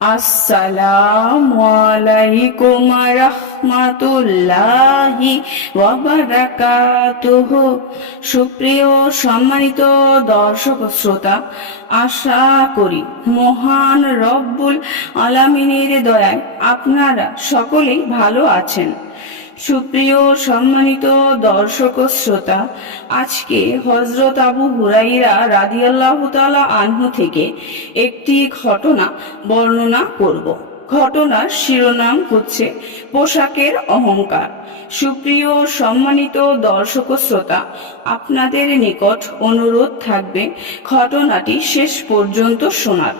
আসসালামু আলাইকুম রাহমাতুল্লাহি ওয়া বারাকাতুহু। সুপ্রিয় সম্মানিত দর্শক শ্রোতা, আশা করি মহান রব্বুল আলামিনের দয়ায় আপনারা সকলেই ভালো আছেন। সুপ্রিয় সম্মানিত দর্শক শ্রোতা, আজকে হযরত আবু হুরাইরা রাদিয়াল্লাহু তাআলা আনহু থেকে একটি ঘটনা বর্ণনা করব। ঘটনার শিরোনাম হচ্ছে পোশাকের অহংকার। সুপ্রিয় সম্মানিত দর্শক শ্রোতা, আপনাদের নিকট অনুরোধ থাকবে ঘটনাটি শেষ পর্যন্ত শোনার।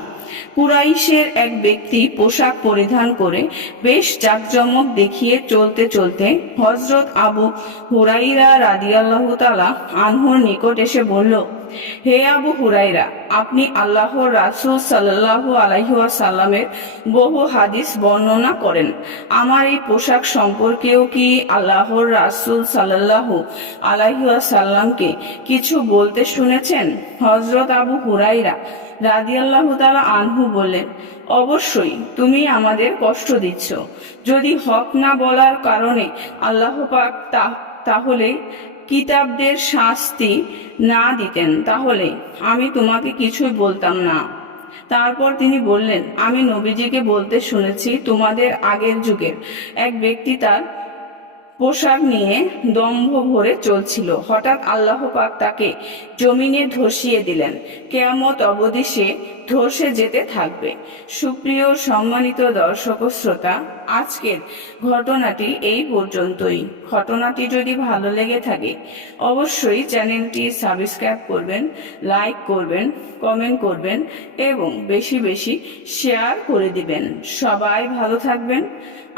কুরাইশের এক ব্যক্তি পোশাক পরিধান করে বেশ জাঁকজমক দেখিয়ে চলতে চলতে হযরত আবু হুরাইরা রাদিয়াল্লাহু তাআলা আনহুর নিকট এসে বলল, হে আবু হুরাইরা, আপনি আল্লাহর রাসূল সাল্লাল্লাহু আলাইহি ওয়াসাল্লামের বহু হাদিস বর্ণনা করেন। আমার এই পোশাক সম্পর্কেও কি আল্লাহর রাসূল সাল্লাল্লাহু আলাইহি ওয়াসাল্লামকে কিছু বলতে শুনেছেন? হযরত আবু হুরাইরা রাদিয়াল্লাহু তাআলা আনহু বললেন, অবশ্যই তুমি আমাদের কষ্ট দিচ্ছ। যদি হক না বলার কারণে আল্লাহ পাক তাহলে কিতাবদের শাস্তি না দিতেন, তাহলে আমি তোমাকে কিছুই বলতাম না। তারপর তিনি বললেন, আমি নবীজিকে বলতে শুনেছি, তোমাদের আগের যুগের এক ব্যক্তি তার পোশাক নিয়ে দম্ভ ভরে চলছিল। হঠাৎ আল্লাহ পাক তাকে জমিনে ধসিয়ে দিলেন। কিয়ামত অবধি সে ধসে যেতে থাকবে। সুপ্রিয় সম্মানিত দর্শক শ্রোতা, আজকের ঘটনাটি এই পর্যন্তই। ঘটনাটি যদি ভালো লেগে থাকে অবশ্যই চ্যানেলটি সাবস্ক্রাইব করবেন, লাইক করবেন, কমেন্ট করবেন এবং বেশি বেশি শেয়ার করে দিবেন। সবাই ভালো থাকবেন।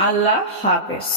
আল্লাহ হাফেজ।